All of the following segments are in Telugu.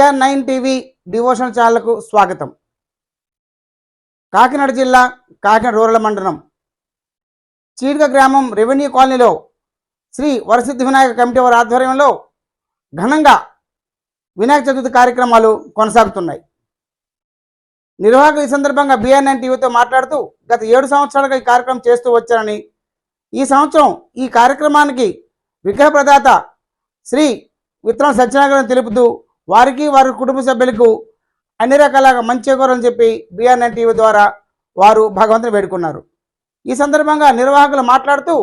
బిఆర్ నైన్ టీవీ డివోషనల్ ఛానల్కు స్వాగతం. కాకినాడ జిల్లా కాకినాడ రూరల్ మండలం చీడిక గ్రామం రెవెన్యూ కాలనీలో శ్రీ వరసిద్ధి వినాయక కమిటీ వారి ఆధ్వర్యంలో ఘనంగా వినాయక చతుర్థి కార్యక్రమాలు కొనసాగుతున్నాయి. నిర్వాహకులు ఈ సందర్భంగా బిఆర్ నైన్ టీవీతో మాట్లాడుతూ గత ఏడు సంవత్సరాలుగా ఈ కార్యక్రమం చేస్తూ వచ్చారని ఈ సంవత్సరం ఈ కార్యక్రమానికి విగ్రహ ప్రదాత శ్రీ విత్తనం సత్యనారాయణ తెలుపుతూ వారికి వారి కుటుంబ సభ్యులకు అన్ని రకాల మంచి చేకూరని చెప్పి బిఆర్ఎన్ టీవీ ద్వారా వారు భగవంతుని వేడుకున్నారు. ఈ సందర్భంగా నిర్వాహకులు మాట్లాడుతూ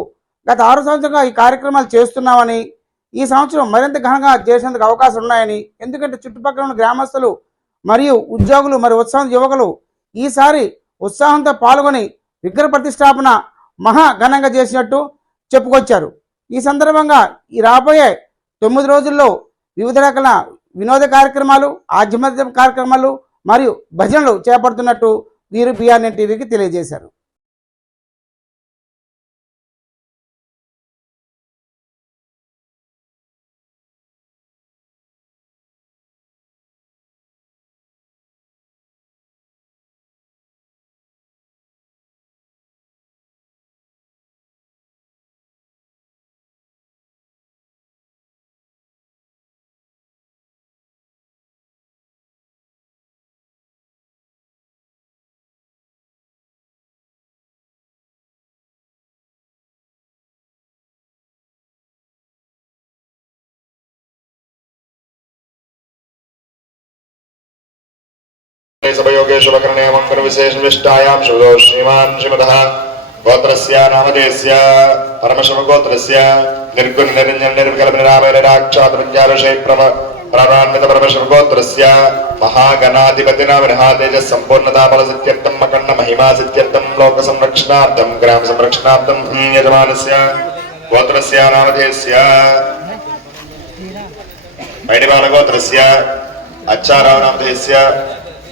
గత ఆరు సంవత్సరంగా ఈ కార్యక్రమాలు చేస్తున్నామని ఈ సంవత్సరం మరింత ఘనంగా చేసేందుకు అవకాశం ఉన్నాయని ఎందుకంటే చుట్టుపక్కల ఉన్న గ్రామస్తులు మరియు ఉద్యోగులు మరియు ఉత్సాహం యువకులు ఈసారి ఉత్సాహంతో పాల్గొని విగ్రహ ప్రతిష్టాపన మహా ఘనంగా చేసినట్టు చెప్పుకొచ్చారు. ఈ సందర్భంగా ఈ రాబోయే తొమ్మిది రోజుల్లో వివిధ రకాల వినోద కార్యక్రమాలు ఆధ్యాత్మిక కార్యక్రమాలు మరియు భజనలు చేపడుతున్నట్టు వీరు బిఆర్ఎన్ టీవీకి తెలియజేశారు. सभयोगेशुभकरणेमकरणविशेषनिष्ठायां शिवदो श्रीमान् श्रीमतः गोत्रस्य नामधेयस्य परमशिवगोत्रस्य निर्गुणनिर्ञनिर्विकल्पनिरामनिराक्षात्मज्ञानुषे प्रभ प्राणान्वित परमशिवगोत्रस्य महागणाधिपतिना विरहातेजः सम्पूर्णताफलसिद्ध्यर्थम् अखण्डमहिमासिद्ध्यर्थम् लोकसंरक्षणार्थम् ग्रामसंरक्षणार्थम् यजमानस्य, गोत्रस्य नामधेयस्य मैडिबालगोत्रस्य अच्छा रामनामधेयस्य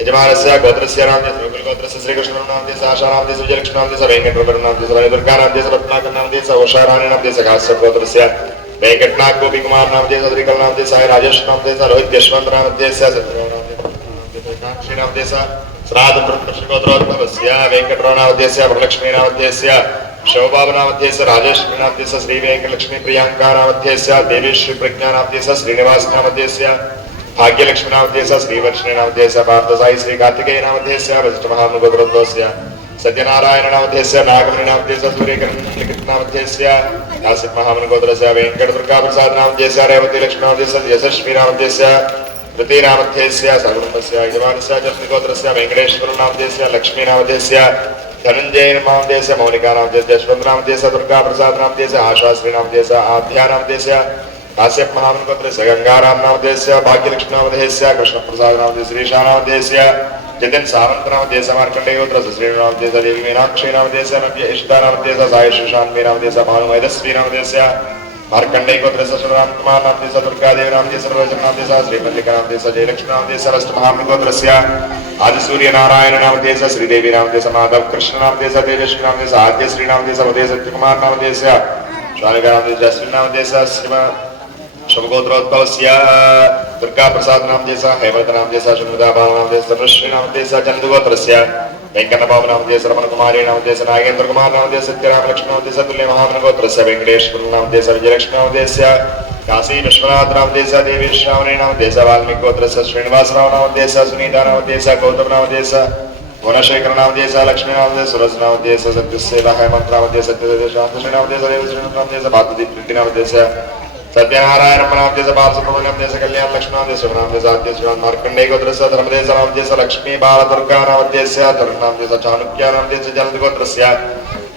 यजमानस्य, गोत्रस्य नाम गुरुगोत्रस्य श्रीकृष्णं नाम देश आशाराम देश विजयलक्ष्मीनाम देश वेङ्कटप्रभुनाम देश रविदुर्गानाम देश रत्नाकरनाम देश उषाराणीनाम देश घास्य नाम देश अधिकल नाम देश साई राजेश नाम देश रोहित यशवंत नाम देश श्रीनाम देश श्राद्ध गोत्रोद्भवस्य वेङ्कटराव देश वरलक्ष्मी नाम देश शोभावनामध्येस राजेश्वरीनामध्येस श्रीवेङ्कटलक्ष्मीप्रियाङ्कानामध्येस देवेश्वरीप्रज्ञानामध्येस श्रीनिवासनामध्येस भाग्यलक्ष्मी नामध्येस श्रीवर्षिणी नामध्येस भारतसाई श्री कार्तिकेय नामध्येस वशिष्ठ महानुभद्रद्वस सत्यनारायण नामध्येस नागमणि नामध्येस सूर्यकर्ण नामध्येस काशिप महामनुगोत्रस वेंकट दुर्गा प्रसाद नामध्येस रेवती लक्ष्मी यशस्वी नामध्येस कृति नामध्येस सर्वस्य यजमानस्य जस्मिगोत्रस्य वेंकटेश्वर नामध्येस लक्ष्मी नामध्येस धनंजय नामध्येस मौनिका नामध्येस यशवंत नामध्येस दुर्गा प्रसाद आशा श्री काश्यप महामनपत्रस्य गङ्गारामनामधेयस्य भाग्यलक्ष्मीनामधेयस्य कृष्णप्रसादनामधेय श्रीशानामधेयस्य जतिन् सावन्तनामधेयस्य मार्कण्डेयोत्रस्य श्रीनामधेयस्य देवी मीनाक्षीनामधेयस्य नव्य इष्टानामधेयस्य सायुष्शान्मीनामधेयस्य भानुमयदस्वीनामधेयस्य मार्कण्डेयोत्रस्य श्रीरामकुमारनामधेयस्य दुर्गादेवीनामधेयस्य सर्वजनामधेयस्य श्रीमल्लिकानामधेयस्य जयलक्ष्मीनामधेयस्य रस्तमहामनपत्रस्य आदिसूर्यनारायणनामधेयस्य श्रीदेवीनामधेयस्य माधवकृष्णनामधेयस्य तेजस्वीनामधेयस्य आद्यश्रीनामधेयस्य मधेय सत्यकुमारनामधेयस्य स्वामिकानामधेयस्य जस्मिन्नामधेयस्य श्रीमा शुभ गोत्रोत्पल दुर्गा प्रसाद नाम जैसा हेमंत नाम जैसा शुनता बाल नाम जैसा तनुश्री नाम जैसा चंदु गोत्र वेंकट बाबू नाम जैसा रमन कुमारी नाम जैसा नागेंद्र कुमार नाम जैसा सत्यराम लक्ष्मण नाम जैसा तुल्य महामन गोत्र वेंकटेश्वर नाम जैसा विजयलक्ष्मी नाम जैसा काशी विश्वनाथ नाम जैसा देवी श्रावणी नाम जैसा वाल्मीकि गोत्र श्रीनिवास राव नाम जैसा सुनीता नाम जैसा गौतम नाम जैसा गुणशेखर नाम जैसा लक्ष्मी नाम जैसा सूरज नाम जैसा सत्य सेवा हेमंत नाम जैसा सत्य नाम जैसा देव नाम जैसा भातुदीप नाम जैसा सत्यनारायण प्रणाम जैसे बाल सुब्रमण्यम जैसे कल्याण लक्ष्मण जैसे राम जैसा जैसे राम मार्कंडे को दृश्य धर्म जैसे राम जैसे लक्ष्मी बाल दुर्गा नाम जैसे धर्मनाम जैसे चाणुक्य नाम जैसे जल्द को दृश्य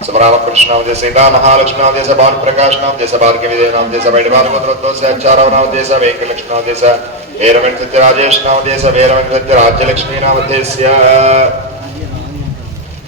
समराम कृष्ण नाम जैसे का महालक्ष्मण जैसे बाल प्रकाश नाम जैसे बाल के विजय नाम जैसे बैठ बाल मंत्र गोत्र से अक्षाराव नाम जैसे वेक लक्ष्मण जैसे वेरवण सत्य राजेश नाम जैसे वेरवण सत्य राज्य लक्ष्मी नाम जैसे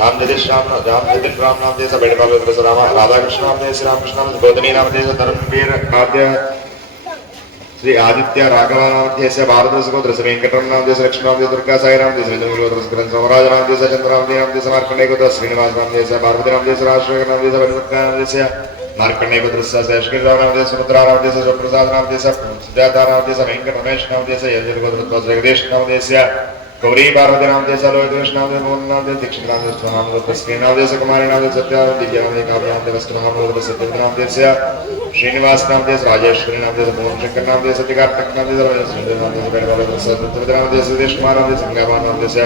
राम जगदीश राम राम जतिन राम नाम देश बेड़पाल वेद राम राधा कृष्ण नाम देश राम कृष्ण नाम गोदनी नाम देश धर्मवीर आद्य श्री आदित्य राघव नाम देश भारत गोत्र श्री वेंकटरमण नाम देश लक्ष्मण नाम देश दुर्गा साई नाम देश विष्णु गोत्र ग्रंथ सोमराज नाम देश चंद्र नाम देश नाम देश मार्कंडेय गोत्र श्रीनिवास नाम देश पार्वती नाम देश राजशेखर नाम देश वरुणका नाम देश मार्कंडेय गोत्र शेषगिरि नाम देश सुमित्रा नाम देश प्रसाद नाम देश सुजाता नाम देश वेंकट रमेश नाम देश यजन गोत्र जगदीश नाम देश गौरी पार्वती नाम देश लोहित कृष्ण नाम देश मोहन नाम देश दीक्षित नाम देश नाम देश श्री नाम देश कुमारी नाम देश सत्या दिव्या नाम देश काव्य नाम देश वस्तु नाम देश सत्येंद्र नाम देश श्रीनिवास नाम देश राजेश्वरी नाम देश मोहन शंकर नाम देश सत्यकार्तक नाम देश रमेश सुंदर नाम देश बेड़वाल देश सत्यव्रत नाम देश सुदेश कुमार नाम देश गंगावा नाम देश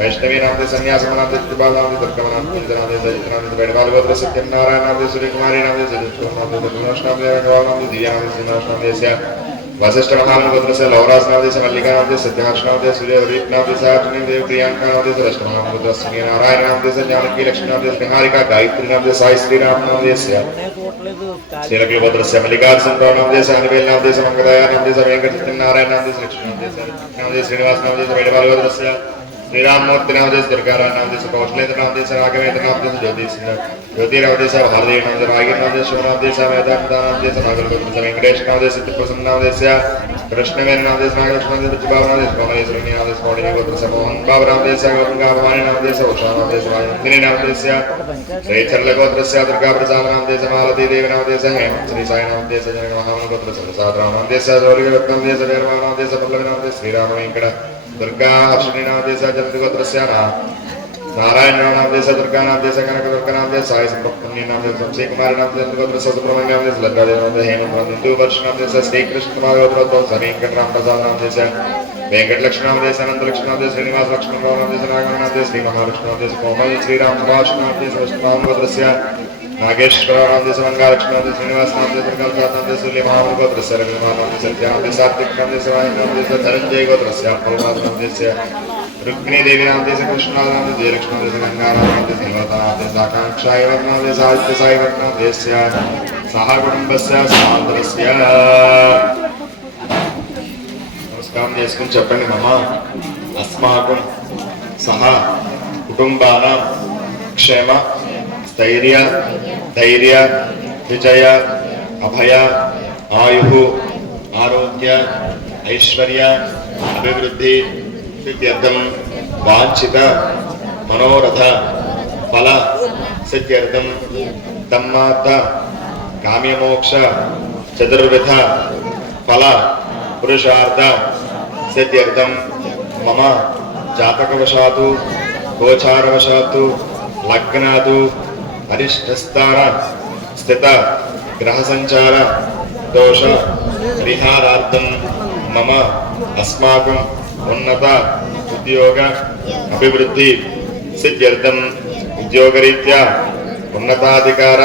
वैष्णवी नाम देश सन्यास नाम देश कृपाल नाम देश दुर्गा नाम देश नाम देश अजित नाम देश बेड़वाल गोत्र सत्यनारायण नाम देश सूर्य कुमारी नाम देश अजित नाम देश धनुष नाम देश रघुवाल नाम देश दिव्या नाम देश श्रीनिवास नाम देश वशिष्ठ महानवपुत्र से लवराज नावदे से मल्लिका नावदे सूर्य से अर्जुन देव प्रियंका से रश्मि से नारायण से जानकी लक्ष्मी से निहारिका गायत्री साई श्री राम नावदे से श्रीलक्ष्मीपुत्र से मल्लिकार्जुन राव नावदे से अनिवेल से से से लक्ष्मी से श्रीनिवास से से श्री राम मूर्ति नाम देश दुर्गा राम नाम देश कौशलेंद्र नाम देश राघवेंद्र नाम देश ज्योति सिंह ज्योति नाम देश भारदेव नाम देश रागिर नाम देश शिव नाम देश वेदांत नाम देश नागर गोत्र वेंकटेश नाम देश सिद्धप्रसन्न नाम देश कृष्णवेन नाम देश नागेश नाम देश बाबा नाम देश भुवनेश्वरी नाम देश कौंडिन्य गोत्र से मोहन बाबा नाम देश गंगा भवानी नाम देश उषा नाम देश राजनंदिनी नाम देश श्रीचल गोत्र से दुर्गा प्रसाद नाम देश मालती देवी नाम देश हेमंत श्री साई नाम देश जन महामन गोत्र से प्रसाद राम नाम देश गौरी नाम देश वीरवा नाम देश पल्लवी नाम देश श्रीराम वेंकट दुर्गा अश्विनी नाम देश जन गोत्र से नारायण नाम देश दुर्गा नाम देश कनक दुर्गा नाम देश साई संपत्ति नाम देश वंशी कुमार नाम देश गोत्र से सुब्रमण्य नाम देश लता देव नाम देश हेमंत नाम हिंदू वर्ष नाम देश श्री कृष्ण कुमार गोत्र से वेंकट राम प्रसाद नाम देश वेंकट लक्ष्मण नाम देश अनंत लक्ष्मण नाम देश श्रीनिवास लक्ष्मण राव नाम देश नागमणि नाम देश श्री महालक्ष्मण नाम देश कोमल श्री राम सुभाष नाम देश विष्णु नाम నాగేశ్వరానంద సమన్గాలక్ష్మీ శ్రీనివాసనాథ దుర్గానాథ సూర్య మహామగోత్ర సర్వమానాథ సత్యానంద సాత్వికాంత శివానంద ధనంజయ గోత్రస్య పౌరానందస్య రుక్మిణీదేవినాథ కృష్ణానాథ జయలక్ష్మీ గంగానాథ దేవతానాథ ఆకాంక్షాయ వర్ణాథ సాహిత్య సాయి వర్ణాథస్య సహ కుటుంబస్య సహాంధ్రస్య నమస్కారం చేసుకుని చెప్పండి మమ అస్మాకం సహా కుటుంబాన క్షేమ స్థైర్య ధైర్య విజయ అభయ ఆయు ఆరోగ్య ఐశ్వర్య అభివృద్ధి సిద్ధ్యర్థం వాంఛిత మనోరథ ఫల సిద్ధ్యర్థం తమ్మాత కామ్యమోక్ష చతుర్విధ ఫల పురుషార్థ సిద్ధ్యర్థం మమ జాతకవశాత్తు గోచారవశాత్తు లగ్నాదు అరిష్టస్థాన స్థిత గ్రహ సంచార దోష పరిహారార్థం మమ అస్మాకం ఉన్నత ఉద్యోగ అభివృద్ధి సిద్ధ్యర్థం. ఉద్యోగరీత్యా ఉన్నతాధికార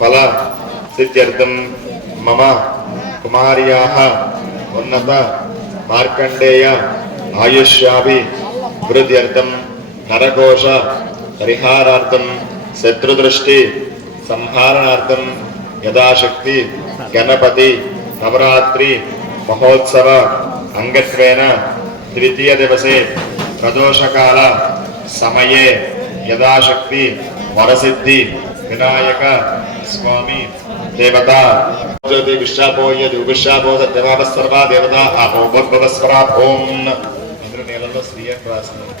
ఫల సిద్ధ్యర్థం. మమ కుమార్యా ఉన్నత మార్కండేయ ఆయుష్యాభి వృద్ధ్యర్థం. నరకోశ పరిహారార్థం శత్రుదృష్టి సంహారణార్థం యథాశక్తి గణపతి నవరాత్రి మహోత్సవ అంగత్వేన ద్వితీయ దివసే ప్రదోషకాల సమయే యథాశక్తి వరసిద్ధి వినాయక స్వామి దేవత. జ్యోతి విశ్వాపో యది విశ్వాపో సత్యమాప సర్వా దేవత ఆపో ఓం ఇంద్ర నీళ్ళలో శ్రీ అని రాసింది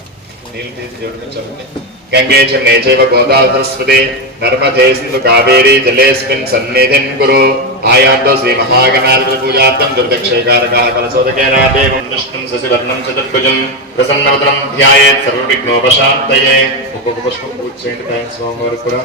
నీళ్ళు తీసి దేవుడికి చదువుతాయి గంగే చెన్నై చైవ గోదావరి సరస్వతి నర్మదే సింధు కావేరీ జలేస్మిన్ సన్నిధిన్ కురు ఆయాతో శ్రీ మహాగణాధిపతి పూజార్థం దుర్దక్షైకారకాः కలశోదకేన దేవం విష్ణుం శశివర్ణం చతుర్భుజం ప్రసన్నవదనం ధ్యాయేత్ సర్వవిఘ్నోపశాంతయే ఒక్కొక్క పుష్పం పూజ స్వామివారు కూడా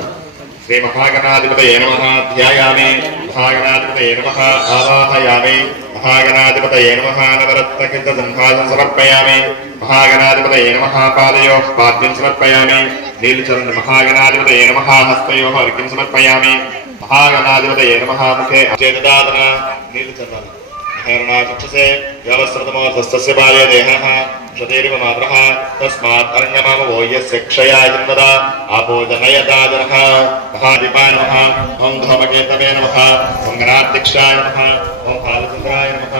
శ్రీ మహాగణాధిపతయే నమ. ధ్యాయామి. మహాగణాధిపతయే నమ. ఆవాహయామి. महागणाधिपतये नमः नवरत्नकितसंहासं समर्पयामि महागणाधिपतये नमः पादयोः पाद्यं समर्पयामि नीलचन्द्र महागणाधिपतये नमः हस्तयोः अर्घ्यं समर्पयामि महागणाधिपतये नमः मुखे चेतदातन नीलचन्द्र कर्णाचक्षसे व्यवस्रतमोधस्तस्य बाले देहः क्षतेरिव मातः, तस्मात् अरण्यमामवो यस्य क्षया जन्मदा आपो महादिपाय नमः, ॐ धूमकेतवे नमः, ॐ गणाध्यक्षाय नमः, ॐ फालचन्द्राय नमः,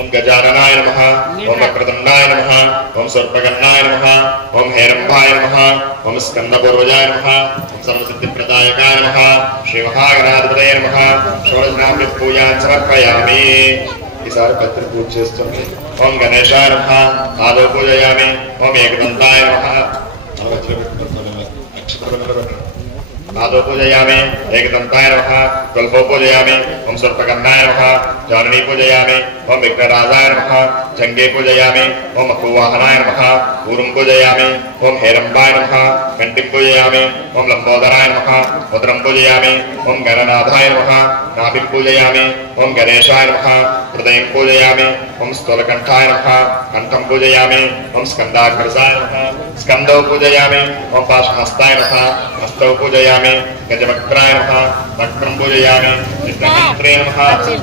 ॐ गजाननाय नमः, ॐ वक्रतुण्डाय नमः, ॐ सर्पगन्नाय नमः, ॐ हेरम्भाय नमः, ॐ स्कन्दपूर्वजाय नमः, ॐ सर्वसिद्धिप्रदायकाय नमः, श्रीमहागणाधिपतये नमः षोडशनाम्यपूजां समर्पयामि। ఈసారి పత్రి పూజ చేస్తుంది ఓం గణేశాయ నమ ఆదో పూజయామి ఓం ఏకదంతాయ నమ నాదో పూజయామి ఏకదంతాయ నమ కల్పో పూజయామి ఓం సర్పకన్నాయ నమ జాననీ పూజయామి ओम विघ्नराजाय नमः। जंगे पूजयामि। ओम अकुवाहनाय नमः। ऊरुं पूजयामि। ओम हेरंबाय नमः। कंटिक को पूजयामि। ओम लंबोदराय नमः। उदरं पूजयामि। ओम गणनाथाय नमः। नाभिक को पूजयामि। ओम गणेशाय नमः। हृदयं पूजयामि। ओम स्थूलकण्ठाय नमः। कंठम को पूजयामि। ओम स्कंदाग्रजाय नमः। स्कन्दौ पूजयामि। ओम पाशहस्ताय नमः। हस्तौ पूजयामि। गजवक्त्राय नमः। वक्त्रं पूजयामि।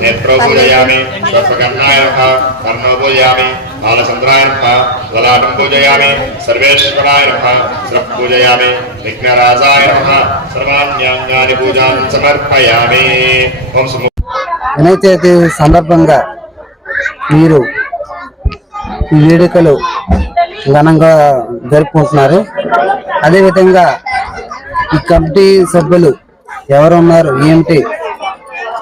नेत्रौ पूजयामि। श्वपकं పూజయామి సర్వగణాయ నమ కర్ణో పూజయామి బాలచంద్రాయ నమ లలాటం పూజయామి సర్వేశ్వరాయ నమ స్రః పూజయామి విఘ్నరాజాయ నమ సర్వాణ్యాంగాని సమర్పయామి ఓం సందర్భంగా మీరు ఈ వేడుకలు ఘనంగా జరుపుకుంటున్నారు. అదేవిధంగా ఈ కమిటీ సభ్యులు ఎవరు ఉన్నారు ఏమిటి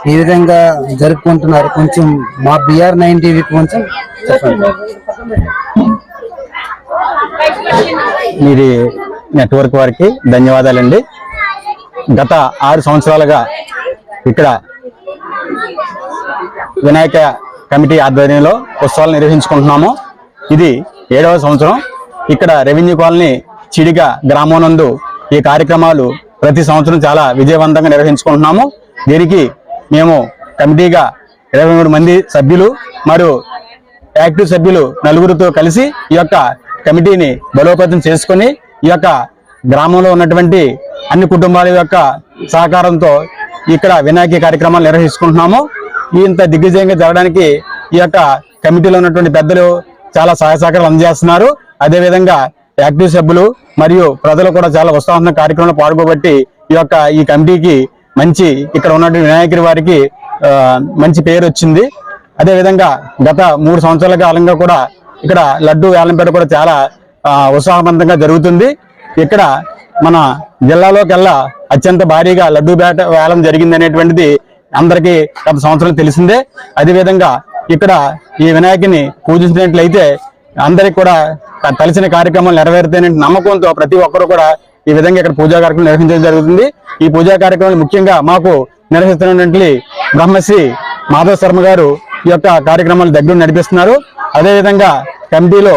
ఈ విధంగా జరుపుకుంటున్నారు. కొంచెం మా బిఆర్ నైన్టీకి కొంచెం చెప్పండి. మీది నెట్వర్క్ వారికి ధన్యవాదాలండి. గత ఆరు సంవత్సరాలుగా ఇక్కడ వినాయక కమిటీ ఆధ్వర్యంలో ఉత్సవాలు నిర్వహించుకుంటున్నాము. ఇది ఏడవ సంవత్సరం. ఇక్కడ రెవెన్యూ కాలనీ చిడిక గ్రామం నందు ఈ కార్యక్రమాలు ప్రతి సంవత్సరం చాలా విజయవంతంగా నిర్వహించుకుంటున్నాము. దీనికి మేము కమిటీగా ఇరవై మూడు మంది సభ్యులు మరియు యాక్టివ్ సభ్యులు నలుగురితో కలిసి ఈ యొక్క కమిటీని బలోపేతం చేసుకొని ఈ యొక్క గ్రామంలో ఉన్నటువంటి అన్ని కుటుంబాల యొక్క సహకారంతో ఇక్కడ వినాయక కార్యక్రమాలు నిర్వహించుకుంటున్నాము. ఇంత దిగ్విజయంగా జరగడానికి ఈ యొక్క కమిటీలో ఉన్నటువంటి పెద్దలు చాలా సహాయ సహకారాలు అందజేస్తున్నారు. అదేవిధంగా యాక్టివ్ సభ్యులు మరియు ప్రజలు కూడా చాలా ఉత్సాహంగా కార్యక్రమంలో పాల్గొబట్టి ఈ యొక్క ఈ కమిటీకి మంచి ఇక్కడ ఉన్నటువంటి వినాయకుడి వారికి మంచి పేరు వచ్చింది. అదే విధంగా గత మూడు సంవత్సరాల కాలంగా కూడా ఇక్కడ లడ్డు వేలంపేట కూడా చాలా ఉత్సాహవంతంగా జరుగుతుంది. ఇక్కడ మన జిల్లాలోకెల్లా అత్యంత భారీగా లడ్డు బేట వేలం జరిగింది అనేటువంటిది అందరికీ గత సంవత్సరం తెలిసిందే. అదే విధంగా ఇక్కడ ఈ వినాయకుని పూజించినట్లయితే అందరికి కూడా త- కార్యక్రమాలు నెరవేరుతాయనే నమ్మకంతో ప్రతి ఒక్కరు కూడా ఈ విధంగా ఇక్కడ పూజా కార్యక్రమం నిర్వహించడం జరుగుతుంది. ఈ పూజా కార్యక్రమాన్ని ముఖ్యంగా మాకు నిర్వహిస్తున్నటువంటి బ్రహ్మశ్రీ మాధవ శర్మ గారు ఈ యొక్క కార్యక్రమాలు దగ్గర నడిపిస్తున్నారు. అదేవిధంగా కమిటీలో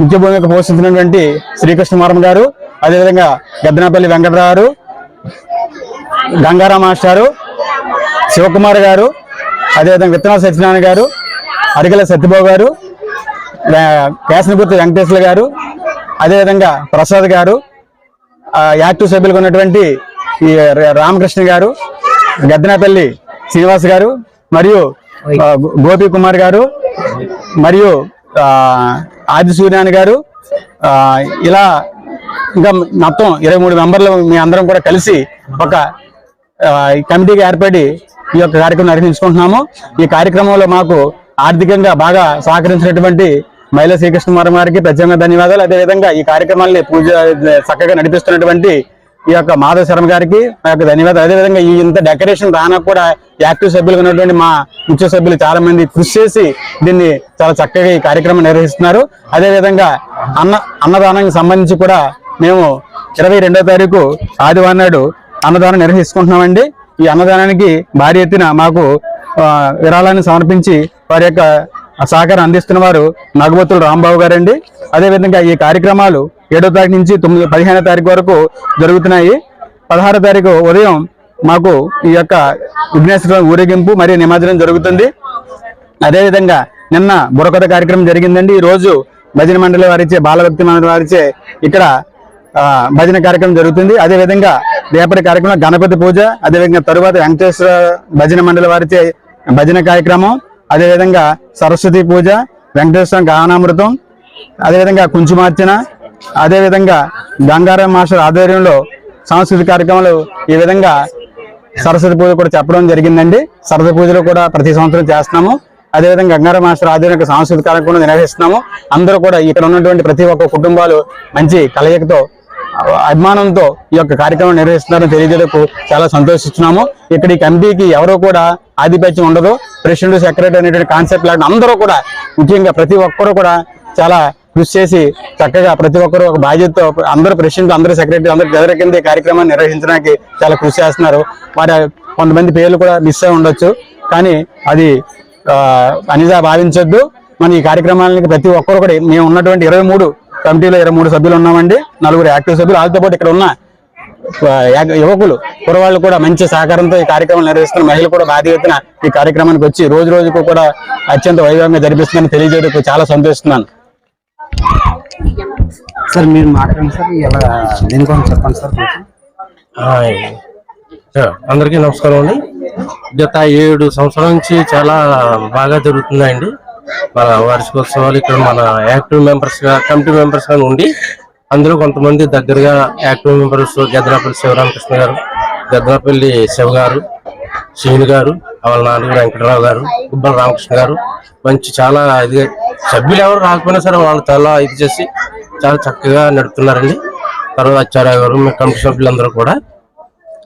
ముఖ్య భూమిక పోషించినటువంటి శ్రీకృష్ణమారం గారు అదేవిధంగా గద్దనపల్లి వెంకటరావు గారు గంగారాం మాస్టారు శివకుమార్ గారు అదేవిధంగా విత్తనాల సత్యనారాయణ గారు అరిగల సత్యబాబు గారు వే- కేసనగుర్తి వెంకటేశ్వర గారు అదేవిధంగా ప్రసాద్ గారు యాక్టివ్ సభ్యులుగా ఉన్నటువంటి ఈ రామకృష్ణ గారు గద్దనపల్లి శ్రీనివాస్ గారు మరియు గోపి కుమార్ గారు మరియు ఆది సూర్యాని గారు ఇలా ఇంకా మొత్తం ఇరవై మూడు మెంబర్లు మీ అందరం కూడా కలిసి ఒక కమిటీకి ఏర్పడి ఈ యొక్క కార్యక్రమం నిర్వహించుకుంటున్నాము. ఈ కార్యక్రమంలో మాకు ఆర్థికంగా బాగా సహకరించినటువంటి మైలా శ్రీకృష్ణ గారికి ప్రత్యేకంగా ధన్యవాదాలు. అదేవిధంగా ఈ కార్యక్రమాన్ని పూజ చక్కగా నడిపిస్తున్నటువంటి ఈ యొక్క మాధవ శర్మ గారికి మా యొక్క ధన్యవాదాలు. అదేవిధంగా ఈ ఇంత డెకరేషన్ రానా కూడా యాక్టివ్ సభ్యులుగా ఉన్నటువంటి మా ముఖ్య సభ్యులు చాలా మంది కృషి చేసి దీన్ని చాలా చక్కగా ఈ కార్యక్రమం నిర్వహిస్తున్నారు. అదేవిధంగా అన్న అన్నదానానికి సంబంధించి కూడా మేము ఇరవై రెండో తారీఖు ఆదివారం నాడు అన్నదానం నిర్వహించుకుంటున్నామండి. ఈ అన్నదానానికి భారీ ఎత్తున మాకు విరాళాన్ని సమర్పించి వారి యొక్క సహకారం అందిస్తున్న వారు నాగబత్తులు రాంబాబు గారండి. అదేవిధంగా ఈ కార్యక్రమాలు ఏడో తారీఖు నుంచి తొమ్మిది పదిహేనో తారీఖు వరకు జరుగుతున్నాయి. పదహారో తారీఖు ఉదయం మాకు ఈ యొక్క విఘ్నేశ్వర ఊరేగింపు మరియు నిమజ్జనం జరుగుతుంది. అదేవిధంగా నిన్న బుర్రకథ కార్యక్రమం జరిగిందండి. ఈ రోజు భజన మండలి వారిచే బాలభక్తి మండలి వారిచే ఇక్కడ భజన కార్యక్రమం జరుగుతుంది. అదే విధంగా రేపటి కార్యక్రమం గణపతి పూజ అదే విధంగా తరువాత వెంకటేశ్వర భజన మండలి వారిచే భజన కార్యక్రమం. అదేవిధంగా సరస్వతి పూజ వెంకటేశ్వర గానామృతం అదేవిధంగా కుంచుమార్చన అదేవిధంగా గంగారాం మాస్టర్ ఆధ్వర్యంలో సాంస్కృతిక కార్యక్రమాలు ఈ విధంగా సరస్వతి పూజ కూడా చెప్పడం జరిగిందండి. సరస్వతి పూజలు కూడా ప్రతి సంవత్సరం చేస్తున్నాము. అదేవిధంగా గంగారాం మాస్టర్ ఆధ్వర్యం సాంస్కృతిక కార్యక్రమం నిర్వహిస్తున్నాము. అందరూ కూడా ఇక్కడ ఉన్నటువంటి ప్రతి ఒక్క కుటుంబాలు మంచి కలయికతో అభిమానంతో ఈ యొక్క కార్యక్రమం నిర్వహిస్తున్నారని తెలియజేయకు చాలా సంతోషిస్తున్నాము. ఇక్కడ ఈ కమిటీకి ఎవరు కూడా ఆధిపత్యం ఉండదు. ప్రెసిడెంట్ సెక్రటరీ అనేటువంటి కాన్సెప్ట్ లాంటి అందరూ కూడా ముఖ్యంగా ప్రతి ఒక్కరు కూడా చాలా కృషి చేసి చక్కగా ప్రతి ఒక్కరు ఒక బాధ్యతతో అందరూ ప్రెసిడెంట్ అందరూ సెక్రటరీ అందరూ గదర కింద కార్యక్రమాన్ని నిర్వహించడానికి చాలా కృషి చేస్తున్నారు. వారి కొంతమంది పేర్లు కూడా మిస్ అయి ఉండొచ్చు. కానీ అది అనిజా భావించొద్దు. మన ఈ కార్యక్రమాలకి ప్రతి ఒక్కరు కూడా మేము ఉన్నటువంటి ఇరవై మూడు కమిటీలో ఇరవై మూడు సభ్యులు ఉన్నామండి. నలుగురు యాక్టివ్ సభ్యులు. వాళ్ళతో పాటు ఇక్కడ ఉన్న యువకులు కురవాళ్ళు కూడా మంచి సహకారంతో ఈ కార్యక్రమం నిర్వహిస్తున్న మహిళలు కూడా భారీ ఎత్తున ఈ కార్యక్రమానికి వచ్చి రోజు రోజుకు కూడా అత్యంత వైభవంగా జరిపిస్తుందని తెలియజేయడానికి చాలా సంతోషిస్తున్నాను. సార్ మీరు మాట్లాడండి సార్. ఎలా దీనికోసం చెప్పండి సార్ అందరికీ నమస్కారం అండి. గత ఏడు సంవత్సరాల నుంచి చాలా బాగా జరుగుతున్నాయండి. మన వార్షికోత్సవాలు ఇక్కడ మన యాక్టివ్ మెంబర్స్గా కమిటీ మెంబర్స్గా ఉండి అందులో కొంతమంది దగ్గరగా యాక్టివ్ మెంబర్స్ గద్దనపల్లి శివరామకృష్ణ గారు గద్దనపల్లి శివ గారు శివుని గారు వాళ్ళ నాన్నగారు వెంకటరావు గారు గుబ్బల రామకృష్ణ గారు మంచి చాలా ఇది సభ్యులు ఎవరు రాకపోయినా సరే వాళ్ళు చాలా ఇది చేసి చాలా చక్కగా నడుపుతున్నారండి. తర్వాత ఆచార్య గారు మీ కమిటీ సభ్యులందరూ కూడా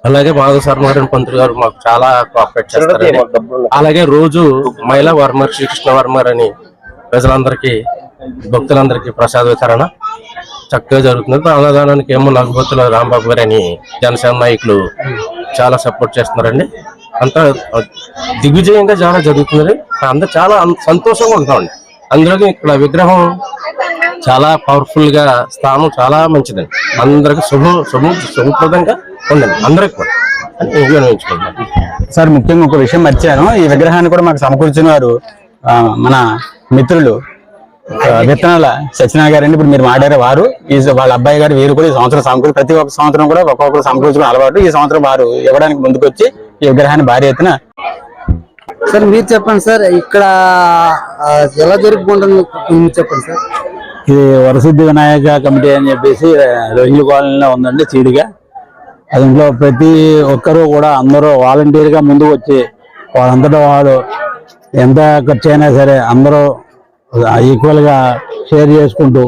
అలాగే మాధవ శర్మ పంతులు గారు మాకు చాలా కోఆపరేట్ చేస్తారు అలాగే రోజు మహిళా వర్మ శ్రీకృష్ణ వర్మ అని ప్రజలందరికీ భక్తులందరికీ ప్రసాద వితరణ చక్కగా జరుగుతుంది. అన్నదానానికి ఏమో నగబోతుల రాంబాబు గారు అని జనసేన నాయకులు చాలా సపోర్ట్ చేస్తున్నారండి. అంతా దిగ్విజయంగా చాలా జరుగుతుంది అందరూ చాలా సంతోషంగా ఉంటామండి. అందులోకి ఇక్కడ విగ్రహం చాలా పవర్ఫుల్గా స్థానం చాలా మంచిదండి అందరికి శుభ శుభ శుభప్రదంగా ఉందండి అందరికి కూడా. సార్ ముఖ్యంగా ఒక విషయం మర్చాను. ఈ విగ్రహాన్ని కూడా మాకు సమకూర్చిన వారు మన మిత్రులు విత్తనాల సత్యనారాయణ గారు అండి ఇప్పుడు మీరు మాట్లాడే వారు ఈ వాళ్ళ అబ్బాయి గారు వీరు కూడా ఈ సంవత్సరం సమకూర్చి ప్రతి ఒక్క సంవత్సరం కూడా ఒక్కొక్కరు సమకూర్చుకుని అలవాటు. ఈ సంవత్సరం వారు ఇవ్వడానికి ముందుకొచ్చి ఈ విగ్రహాన్ని భారీ ఎత్తున సార్ మీరు చెప్పండి సార్ ఇక్కడ ఎలా జరుపుకుంటుంది మీరు చెప్పండి సార్. ఇది వరసిద్ధి వినాయక కమిటీ అని చెప్పేసి రొయ్యల కాలనీలో ఉందండి చీడిగా అందులో ప్రతి ఒక్కరూ కూడా అందరూ వాలంటీర్గా ముందుకు వచ్చి వాళ్ళంతటా వాళ్ళు ఎంత ఖర్చు అయినా సరే అందరూ ఈక్వల్గా షేర్ చేసుకుంటూ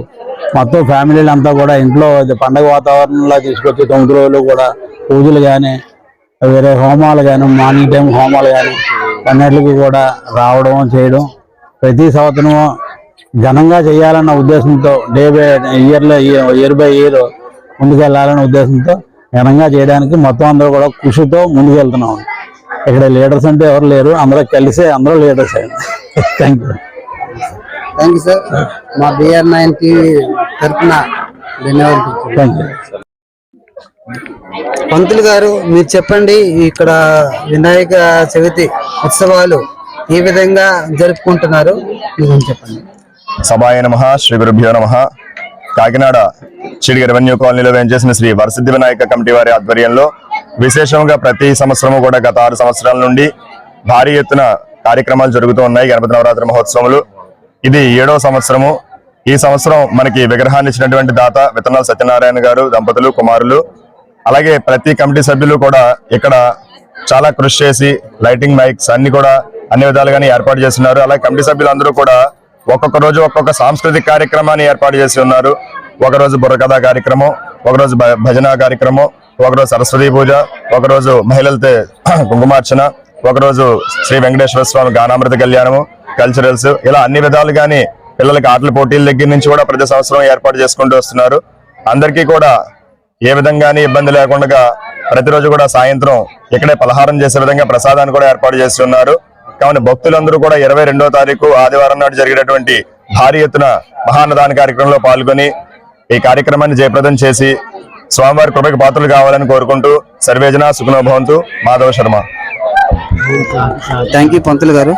మొత్తం ఫ్యామిలీలు అంతా కూడా ఇంట్లో పండగ వాతావరణంలో తీసుకొచ్చి తొమ్మిది రోజులు కూడా పూజలు కానీ వేరే హోమాలు కానీ మార్నింగ్ టైం హోమాలు కానీ అన్నిటికి కూడా రావడం చేయడం ప్రతి సంవత్సరం ఘనంగా చేయాలన్న ఉద్దేశంతో డే బై ఇయర్లో ఇయర్ బై ఇయర్ ముందుకెళ్ళాలన్న ఉద్దేశంతో ఘనంగా చేయడానికి మొత్తం అందరూ కూడా కృషితో ముందుకెళ్తున్నాం. ఇక్కడ లీడర్స్ అంటే ఎవరు లేరు అందరూ కలిసే అందరూ leaders thank you thank you sir మా బిఆర్ నైన్ టీవీ తరఫున ధన్యవాదాలు. థ్యాంక్ యూ పంతులు గారు మీరు చెప్పండి ఇక్కడ వినాయక చవితి ఉత్సవాలు ఏ విధంగా జరుపుకుంటున్నారు? చెప్పండి. సభాయ నమ శ్రీ గురుభ్యో నమ. కాకినాడ చిడిగి రెవెన్యూ కాలనీలో వేయించేసిన శ్రీ వరసిద్ధి వినాయక కమిటీ వారి ఆధ్వర్యంలో విశేషంగా ప్రతి సంవత్సరము కూడా గత ఆరు సంవత్సరాల నుండి భారీ ఎత్తున కార్యక్రమాలు జరుగుతూ ఉన్నాయి. గణపతి నవరాత్రి మహోత్సవములు. ఇది ఏడవ సంవత్సరము. ఈ సంవత్సరం మనకి విగ్రహాన్ని ఇచ్చినటువంటి దాత విత్తనాల సత్యనారాయణ గారు దంపతులు కుమారులు అలాగే ప్రతి కమిటీ సభ్యులు కూడా ఇక్కడ చాలా కృషి చేసి లైటింగ్ మైక్స్ అన్ని కూడా అన్ని విధాలుగానే ఏర్పాటు చేస్తున్నారు. అలాగే కమిటీ సభ్యులందరూ కూడా ఒక్కొక్క రోజు ఒక్కొక్క సాంస్కృతిక కార్యక్రమాన్ని ఏర్పాటు చేసి ఉన్నారు. ఒక రోజు బుర్రకథ కార్యక్రమం ఒకరోజు భ- భజన కార్యక్రమం ఒక రోజు సరస్వతి పూజ ఒకరోజు మహిళలతో కుంకుమార్చన ఒకరోజు శ్రీ వెంకటేశ్వర స్వామి గానామృత కళ్యాణము కల్చరల్స్ ఇలా అన్ని విధాలుగానే పిల్లలకి ఆటల పోటీల దగ్గర నుంచి కూడా ప్రతి సంవత్సరం ఏర్పాటు చేసుకుంటూ వస్తున్నారు. అందరికీ కూడా ఏ విధంగానే ఇబ్బంది లేకుండా ప్రతిరోజు కూడా సాయంత్రం ఇక్కడే పలహారం చేసే విధంగా ప్రసాదాన్ని కూడా ఏర్పాటు చేస్తున్నారు. కావున భక్తులందరూ కూడా ఇరవై రెండో తారీఖు ఆదివారం నాడు జరిగేటటువంటి భారీ ఎత్తున మహాన్నదాన కార్యక్రమంలో పాల్గొని ఈ కార్యక్రమాన్ని జయప్రదం చేసి స్వామివారి కృపకి పాత్రలు కావాలని కోరుకుంటూ సర్వేజన సుఖనోభవంతు మాధవ శర్మ. థ్యాంక్ యూ పంతులు గారు.